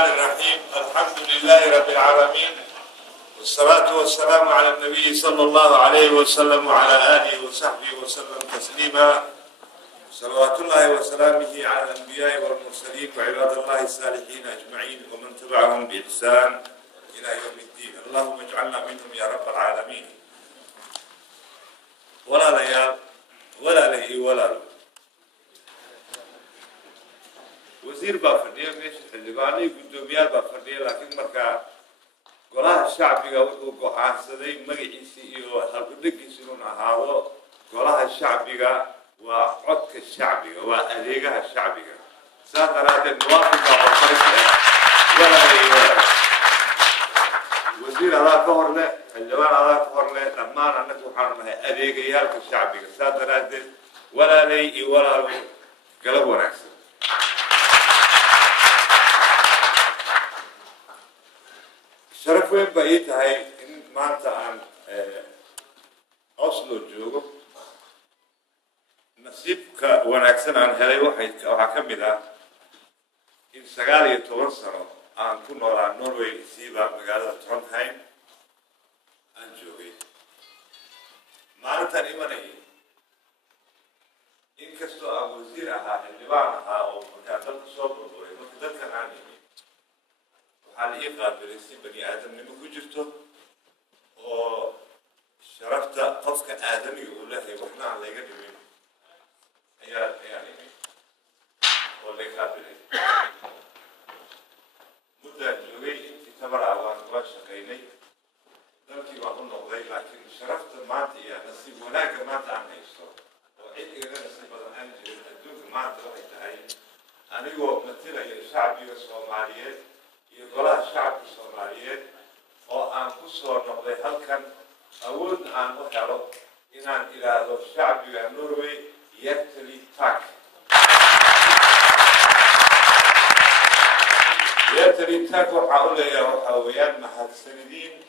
الرحمن الرحيم. الحمد لله رب العالمين، والصلاة والسلام على النبي صلى الله عليه وسلم وعلى آله وصحبه وسلم تسليما. صلوات الله وسلامه على الأنبياء والمرسلين وعباد الله الصالحين أجمعين ومن تبعهم بإحسان إلى يوم الدين. اللهم اجعلنا منهم يا رب العالمين. ولا ليال ولا لهي ولا له. وزير بافردية مش حلباني قدوميات بافردية، لكن مركا قولها الشعبي قولوا قوحان سدي مجلسي إيوه هالقدك يسون هذا قولها الشعبي وعدك الشعبي وأليقها الشعبي ساقرات النوافذ بافردية ولا لي وزير هذا كهر له حلبان هذا كهر له لما أنا نتوحنا أليقيالك الشعبي ساقرات ولا لي ولا له قلب ونعكس. شرف وين بقيت هاي إن ما أنت عن أصل الجوج نصيبك ونعكسن عن هاي واحد وحكم ذا إن سجال يتوصل عن كل على نوروي سيبا مقالة ترونهايم عن جوجي ما أنت إيماني إن كستو وزيرها اللي بعدها أو مكاتب صوب ولا مكتب كان عني هل يقال برئيس بني آدم لما وجدته وشرفت قفك آدم يقول له وإحنا على قدمين يعني ولا يقابله مدة جوي أنت تبر على قواش قيني ذلك ما قلنا غير، لكن شرفت ماتي يعني نصيب هناك مات عن هيستو وعيد إذا نصيب هذا أنجي الدنيا مات وقت هاي أنا جو مثلا الشعبي والصوماليات يقولها الشعب الصوماليين وأن قصوا نقضي هل كان أود أن أحرق إن إلى الشعب النرويجي يبتلي تاك يبتلي تاك وحاول يا وحاويان مع السندين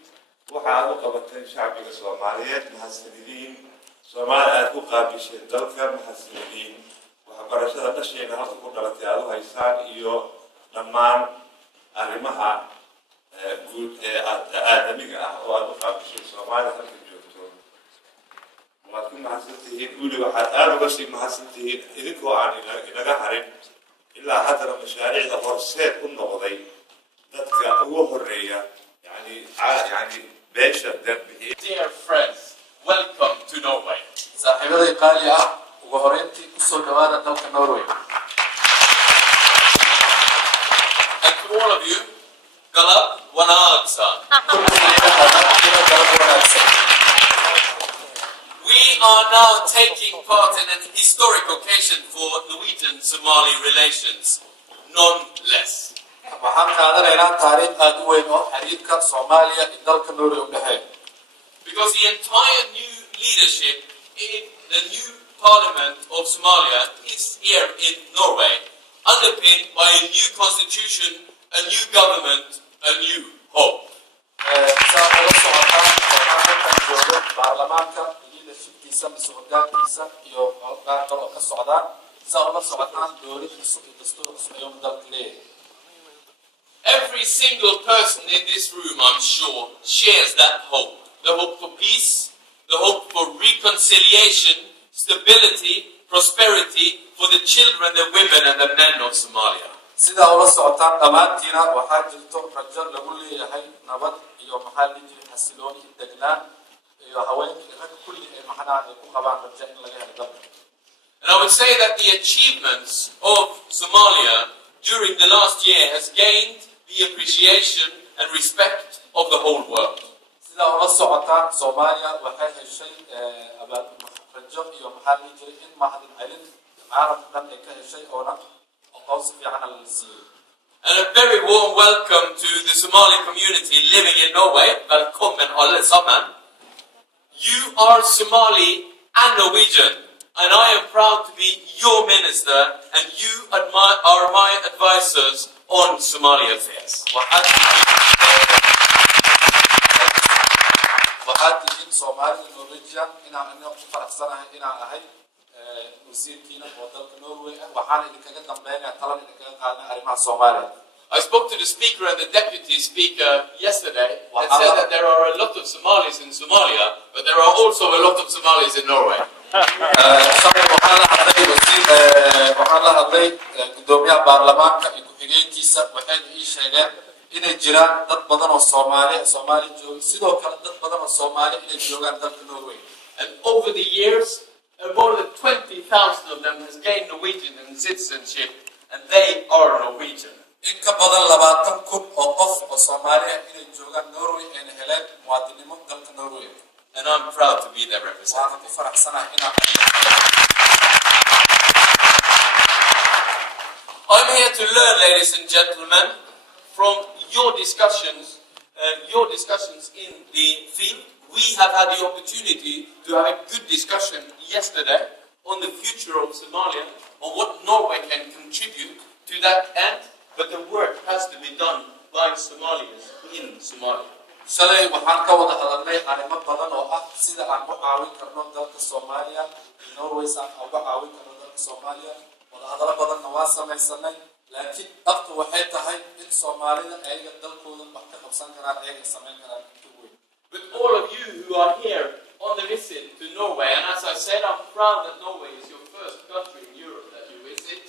وحاول قبضتين شعب الصوماليين مع السندين صومال أقابل ذلك مع السندين وحبرشة نشيء نهار تكون قلت يا الله إنسان إيو لما arrimaha guud aadamiga ah oo aad u qaabishay Soomaaliya halka joogto waad ku mahadsantihiin weli waxaad aad uga sii mahadsantihiin idinkoo aan inaga harin ilaa haddana mashaariicda horseed u noqday dadka ugu horeeya yani beesha darbihi. Dear friends, welcome to Norway. saaxiibaday qaali ah ugu horeyntii ku soo dhawaada dalka Norway. All of you, galab wanaagsan. We are now taking part in an historic occasion for Norwegian-Somali relations, none less. waxaan qaadanaynaa taariikh aad u weyn oo xiriirka Soomaaliya iyo dalka Norway u dhaxeeya. Because the entire new leadership in the new parliament of Somalia is here in Norway, underpinned by a new constitution, a new government, a new hope. Every single person in this room, I'm sure, shares that hope. The hope for peace, the hope for reconciliation, stability, prosperity for the children, the women and the men of Somalia. sida ula socotaan dhamaantiina waxaa jirto rajo lagu leeyahay nabad iyo maxalli xasilooni degnaan iyo haweenka rag kulli ee maxnaa ay ku qabaan rajo in laga helo dalka. And I would say that the achievements of Somalia during the last year has gained the appreciation and respect of the whole world. sida ula socotaan Soomaaliya waxay heshay rajo iyo maxalli in mahadin celin caalamka ay ka heshay oo and a very warm welcome to the Somali community living in Norway. Velkommen alle sammen. You are Somali and Norwegian, and I am proud to be your minister, and you are my advisors on Somali affairs. wasiirkiina oo dalka Norway waxaan idinkaga dambeynaa talan idinkaga qaadnaa arrimaha Soomaaliya. I spoke to the speaker and the deputy speaker yesterday and said that there are a lot of Somalis in Somalia, but there are also a lot of Somalis in Norway. waxaan la hadlay gudoomiyaha baarlamaanka iyo ku-xigeenkiisa waxayna ii sheegeen inay jiraan dad badan oo Soomaali jooga sidoo kale dad badan oo Soomaali inay joogaan dalka Norway. And over the years, more than 20,000 of them has gained Norwegian citizenship, and they are Norwegian. In ka badan 20,000 oo qof oo Soomaali inay joogaan Norway ayna heleen muwaadinimo dalka Norway. And I'm proud to be their representative. I'm here to learn, ladies and gentlemen, from your discussions in the field. We have had the opportunity to have a good discussion yesterday on the future of Somalia, on what Norway can contribute to that end, but the work has to be done by Somalis in Somalia. shalay waxaan ka wada hadalnay arrimo badan oo ah sida aan u caawin karno dalka Soomaaliya Norway aan uga caawin karno dalka Soomaaliya wada hadallo badanna waa samaysanay laakiin dhabtu waxay tahay in Soomaalida ayaga dalkooda wax ka qabsan karaan ayaga sameyn karaan But all of you who are here on the visit to Norway, and as I said, I'm proud that Norway is your first country in Europe that you visit,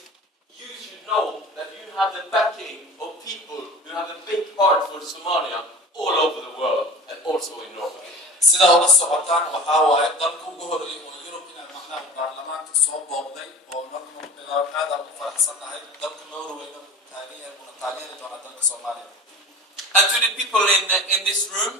you should know that you have the backing of people who have a big heart for Somalia all over the world and also in Norway. sida uga socotaan waxa waaye dalka ugu horeeyay oo Europe inay maxaa baarlamaanka soo booqday oo markuu bilaabay aad u faraxsanahay dalka Norway oo taageeri doona dalka Soomaaliya. And to the people in this room,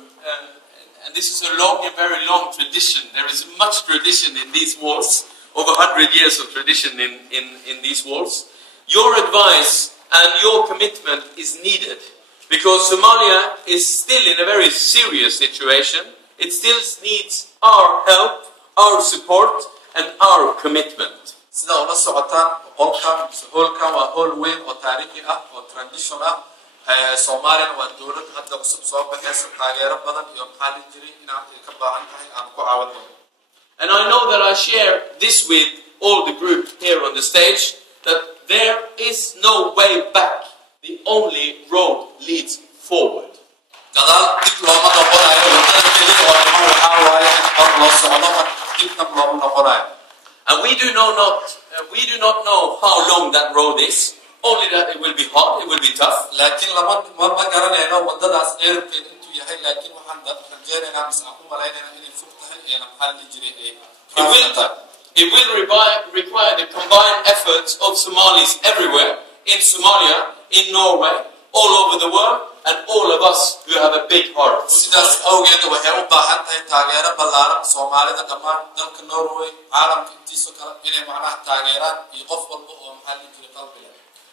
and this is a long and very long tradition. There is much tradition in these walls, over 100 years of tradition in these walls. Your advice and your commitment is needed. Because Somalia is still in a very serious situation. It still needs our help, our support, and our commitment. sida uga socotaan holkan waa hol weyn oo taariikhi ah oo tradition ah Soomaaliya waa dawlad hadda cusub soo baxaysa taageero badan iyo maxalli jiray inaad ka baahan tahay aan ku caawino. And I know that I share this with all the group here on the stage, that there is no way back. The only road leads forward. And we do not know how long that road is. Only that it will be hard, it will be tough. It will require the combined efforts of Somalis everywhere, in Somalia, in Norway, all over the world, and all of us who have a big heart.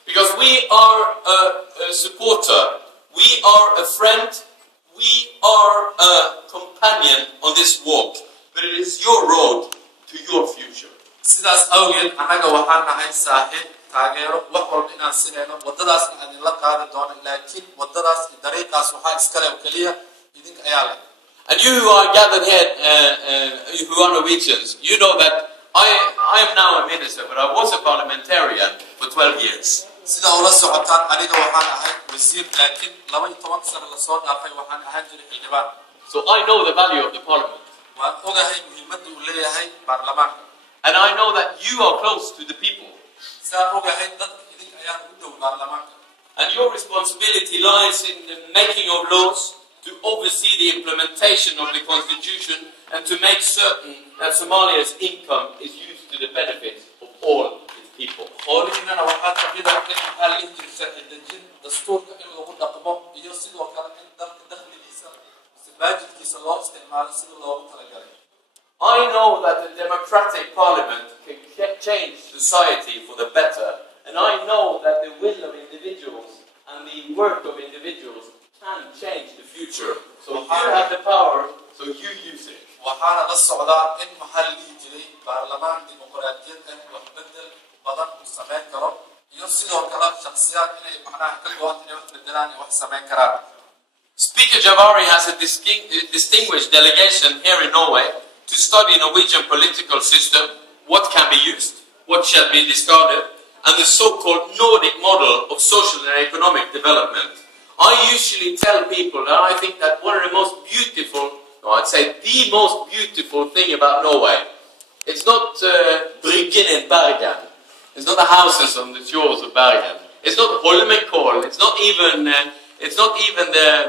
Because we are a supporter, we are a friend, we are a companion on this walk, but it is your road to your future. taageero wax walba inaan sinayno wadadaas aan la qaadi doono laakiin wadadaas dariiqaas waxa iskale oo kaliya idinka ayaa leh. And you who are gathered here, who are Norwegians, you know that I am now a minister, but I was a parliamentarian for 12 years. sida ula socotaan aniga waxaan ahay wasiir laakiin 12 sano la soo dhaafay waxaan ahaan jiray xildhibaan. So I know the value of the parliament. waan ogahay muhiimadda uu leeyahay baarlamaanka. And I know that you are close to the people. And your responsibility lies in the making of laws to oversee the implementation of the constitution and to make certain that Somalia's income is used to the benefit of all its people. I know that the democratic parliament can change society for the better, and I know that the will of individuals and the work of individuals can change the future. So you have the power, so you use it. Speaker Jawaari has a distinguished delegation here in Norway to study Norwegian political system, what can be used, what shall be discarded, and the so-called Nordic model of social and economic development. I usually tell people that I think that one of the most beautiful, no, I'd say the most beautiful thing about Norway, it's not Bryggen in Bergen, it's not the houses on the shores of Bergen, it's not Holmenkollen, it's not even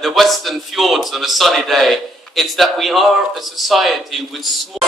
the western fjords on a sunny day. It's that we are a society with small